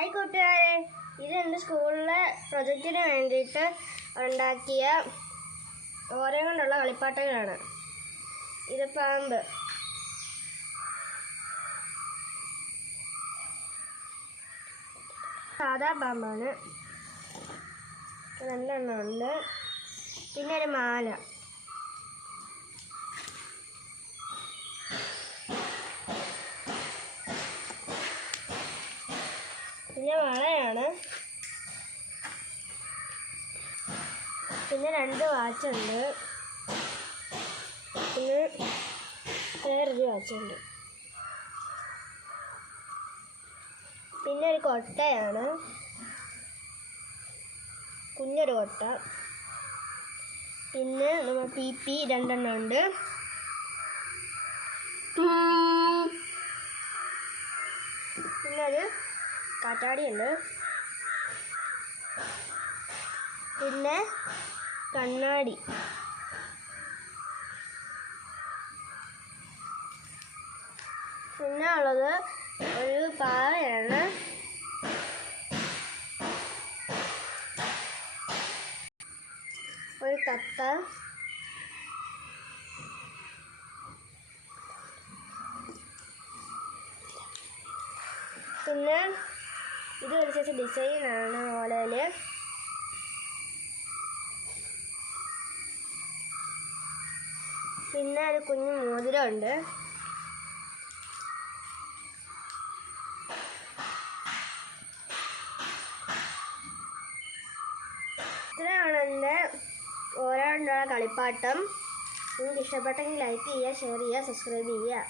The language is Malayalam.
ഹായ് കൂട്ടുകാരെ. ഇത് എന്റെ സ്കൂളിലെ പ്രൊജക്റ്റിന് വേണ്ടിയിട്ട് ഉണ്ടാക്കിയ ഓരോ കൊണ്ടുള്ള കളിപ്പാട്ടുകളാണ് ഇത് പാമ്പ്. സാധാ പാമ്പാണ്. രണ്ടെണ്ണം ഉണ്ട്. പിന്നെ ഒരു മാല പിന്നെ വളയാണ് പിന്നെ രണ്ട് വാച്ചുണ്ട് പിന്നെ വേറൊരു വാച്ചുണ്ട് പിന്നെ ഒരു കൊട്ടയാണ്. കുഞ്ഞൊരു കൊട്ട. പിന്നെ നമ്മൾ പി പി രണ്ടെണ്ണം ഉണ്ട്. പിന്നെ ഒരു കാറ്റാടിയുണ്ട് പിന്നെ കണ്ണാടി. പിന്നെ ഉള്ളത് ഒരു പാവയാണ്. ഒരു കത്ത പിന്നെ ഇത് ഒരു ചേച്ചി ഡിസൈനാണ് ഓലയിൽ പിന്നെ ഒരു കുഞ്ഞു മോതിരമുണ്ട്. ഇത്രയാണ് എന്റെ ഓരോ കളിപ്പാട്ടം. നിങ്ങൾക്ക് ഇഷ്ടപ്പെട്ടെങ്കിൽ ലൈക്ക് ചെയ്യുക ഷെയർ ചെയ്യുക സബ്സ്ക്രൈബ് ചെയ്യുക.